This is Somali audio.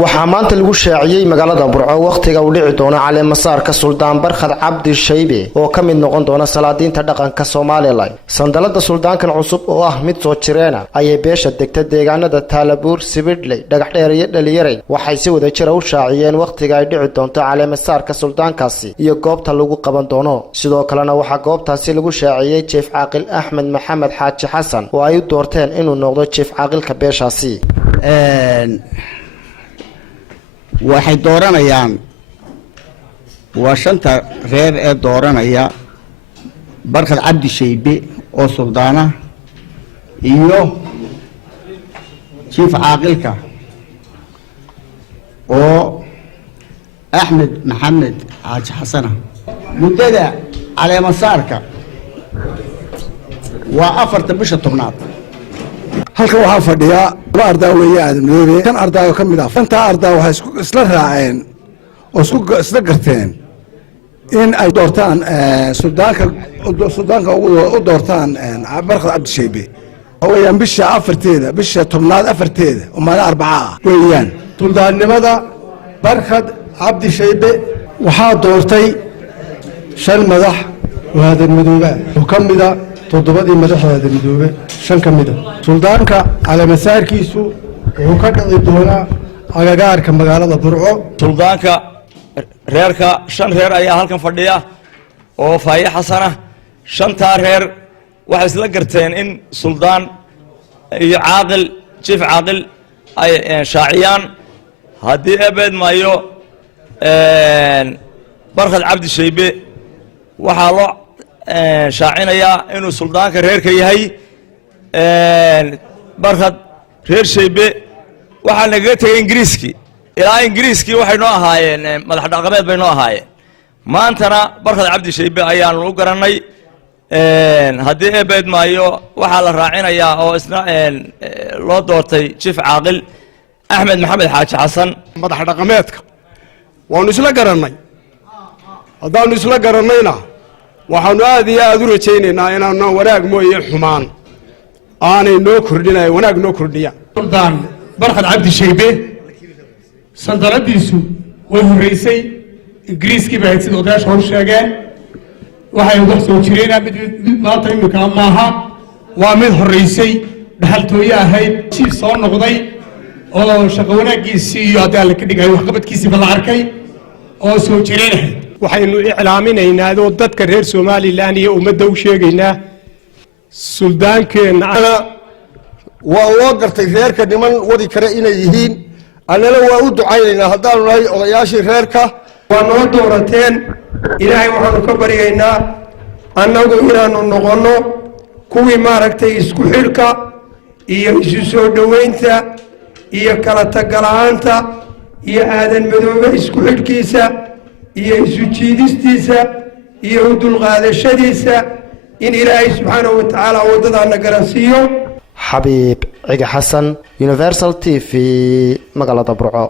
waxaa maanta lagu shaaciyay magaalada Burco waqtiga uu dhici doono cali masaarka Suldaan Barkhad Cabdi Shaybe oo ka mid noqon doona salaadiinta dhaqanka Soomaaliland. Sandalada suldaankan cusub oo ah mid soo jireena ayay beesha degta deegaanada Taalabuur, Sibidley, Dhagaxdheer iyo Dhalinyarey waxay si wada jir ah u shaaciyeen waqtiga ay dhici doonto cali masaarka suldaankaasi iyo goobta lagu qaban doono. Sidoo kalena waxaa goobtaasi lagu shaaciyay Chief Caaqil Axmed Maxamed Xaaji Xasan oo ay u doorteen inuu noqdo Chief Caaqilka beeshaasi. waxay dooranayaan waa shanta reer ee dooranaya Barkhad Cabdi Shaybe oo suldaana iyo Chief Caaqilka oo Axmed Maxamed Xaaji Xasan muddada cali masaarka waa 4 bisha tobnaad. halka waxaa fadhiya laba arday weeyaan madoobe kan arday ka mid ah fanta arday waxa isla raaceen oo isla garteen in ay doortaan suldaanka u doortaan Barkhad Cabdi Shaybe weeyaan bisha 4teeda bisha tobnaad 4teeda oo maalin Arbacaa weeyaan suldaannimada Barkhad Cabdi Shaybe waxaa doortay 5 madax waadan madoobe oo ka mid ah 7 madaxda madoobe 5 ka mid ah suldaanka cali masaarkiisu wuxuu ka dhici doonaa agagaarka magaalada Burco. suldaanka reerka 5 reer ayaa halkan fadhiya oo Faaye Xasan ah. 5ta reer waxay isla garteen in suldaan iyo caaqil Chief Caaqil ay shaaciyaan haddii abeed maayo Barkhad Cabdi Shaybe waxaa loo shaacinaya inuu suldaanka reerka yahay. Barkhad reer Shaybe waxaa naga tagay Ingiriiski ilaa Ingiriiski waxay noo ahaayeen madax dhaqameed bay noo ahaayeen. maantana Barkhad Cabdi Shaybe ayaan u garanay haddii abeed maayo waxaa la raacinayaa oo isna loo doortay Chief Caaqil Axmed Maxamed Xaaji Xasan. madax dhaqameedka waanu isla garanay haddaanu isla garanayna waxaanu aad iyo aad u rajaynaynaa inaanu wanaag mooye xumaan aanay noo kordhinay wanaag noo kordhiya. suldaan Barkhad Cabdi Shaybe sandaladiisu way horeysay Ingiriiskii baa sidoo odayaasha hor sheegeen waxay wax soo jireen mid maanta imika maaha waa mid horeysay dhaxaltooye ahayd si soo noqday oo shaqo wanaagiisii iyo hadda la ka dhigay wax qabadkiisii la arkay oo soo jireen ahayd. waxaynu iclaaminaynaa oo dadka reer Soomaaliland iyo ummadda u sheegaynaa suldaankeena waa loo gartay reerka niman wadi kare inay yihiin annana waa u ducaynaynaa haddaanu nahay odayaashii reerka. waa noo doorateen ilaahay waxaanu ka baryaynaa annagu inaanu noqonno kuwii maaragtay isku xidhka iyo isu soo dhoweynta iyo kala tagalaanta iyo aadan madoobe isku xidhkiisa iyo isu jiidistiisa iyo u dulqaadashadiisa in ilaahay subxaanahu wa tacaala waddadaana garansiiyo. Xabiib Ciga Xasan, Universal TV, magaalada Burco.